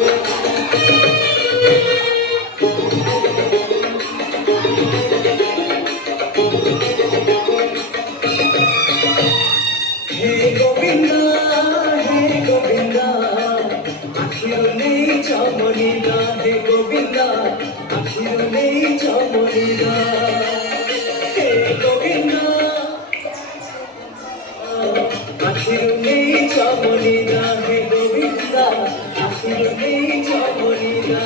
হে গোবিন্দা আখির নেই চমনিলা হে গোবিন্দা আখির নেই চমনিলা হে গোবিন্দা আখির নেই চমনিলা হে গোবিন্দা আখির নেই চমনিলা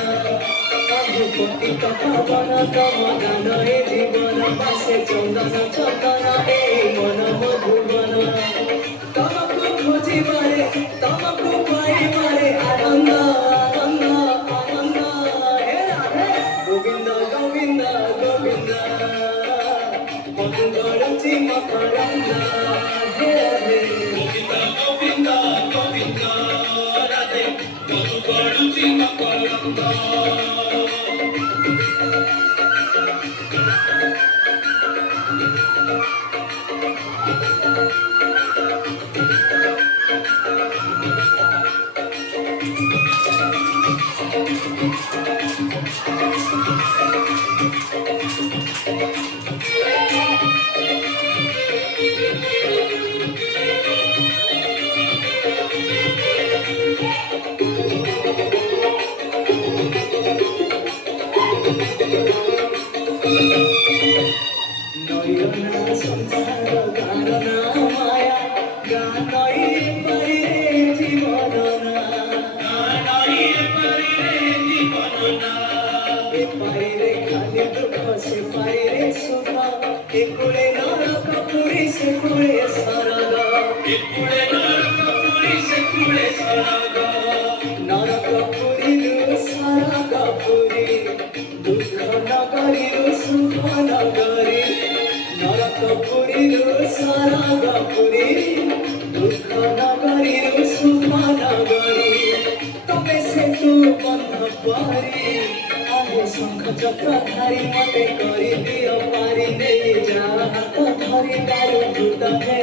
কোটি কথা বলা তমনা নয় জীবন পাশে চন্দন চন্দন এই মন মধুবন তমকু খুঁজিবারে তমকু পাইবারে আনন্দ আনন্দ আনন্দ হে রাধে গোবিন্দ গোবিন্দ গোবিন্দ মধু গড়ুচি মকরন্দ হে রাধে গোবিন্দ গোবিন্দ গোবিন্দ রাধে মধু গড়ুচি মকরন্দ নয়না সংসার কারণা মায়া গানই পাইরে জীবননা গানই পাইরে জীবননা এ পাইরে খালি দুঃখ সে পাইরে সুখ এ কুলে নরক পুরি সে কুলে স্বর্গ এ কুলে নরক পুরি সে কুলে স্বর্গ নরক পুরি স্বর্গ পুরি দুঃখ নগরী সুখ নগরী নরক পুরি স্বর্গ পুরি দুঃখ নগরী সুখ নগরী তবে সে তু বন্ধ পারি আহে শঙ্খ চক্রধারী মতে করি দিও পারি নেই যা হাত ধরি দারু ভূত হে